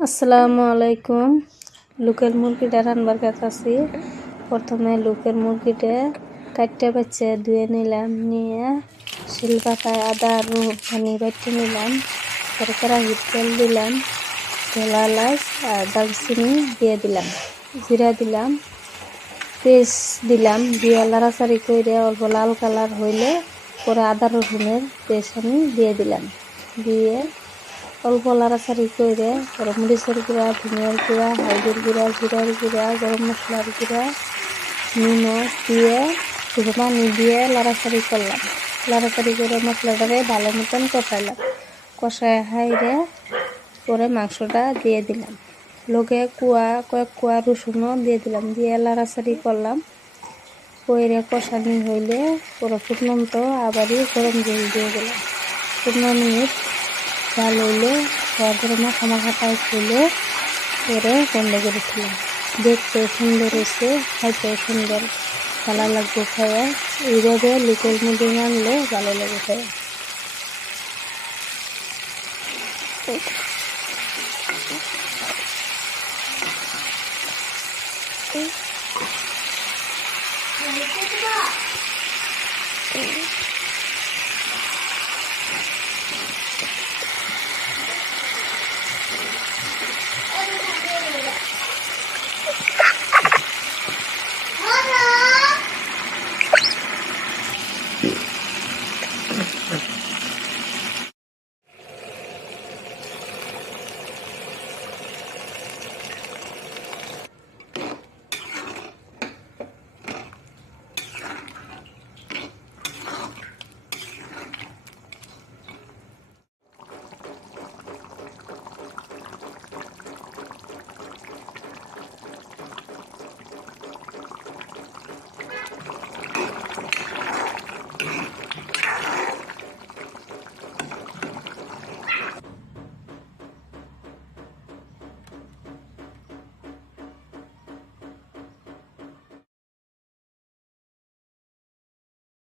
আসসালামু আলাইকুম। লোকের মুরগিটা রান্নার কাছে প্রথমে লোকের মুরগিটা কাটতে বাচ্চা ধুয়ে নিলাম, নিয়ে শিল পাতায় আদা পানি বাটতে নিলাম। পরে কড়াইতে তেল দিলাম, তেল এলাচ আর দারচিনি দিয়ে দিলাম, জিরা দিলাম, পেস্ট দিলাম, দিয়ে লাড়াচাড়ি করে অল্প লাল কালার হইলে পরে আদা রসুনের পেস্ট আমি দিয়ে দিলাম, দিয়ে অল্প লাড়াচাড়ি করে পরে মরিচের গুঁড়া, ধনিয়ার গুঁড়া, হলদির গুঁড়া, জিরার গুঁড়া, গরম মশলার গুঁড়া, নিমখ দিয়ে একটু পানি দিয়ে লাড়াচাড়ি করলাম। লাড়াচাড়ি করে মশলাটাকে ভালো মতন কষাইলাম। কষায় হাইরে পরে মাংসটা দিয়ে দিলাম, লোকে কয়েক কুয়া রসুনও দিয়ে দিলাম, দিয়ে লাড়াচাড়ি করলাম। পরে কষানি হইলে পরে ফুটনন্ত আবারই গরম জল দিয়ে দিলাম। 15 মিনিট জাল হইলে তারপরে মাখা মাখা টাইপ হইলে পরে বন্ধ করে দিলাম। দেখতে সুন্দর হয়েছে, খাইতে সুন্দর, ভালো লাগবে খাওয়া। এইভাবে লোকের মুরগি রানলে ভালো লাগে খাওয়া।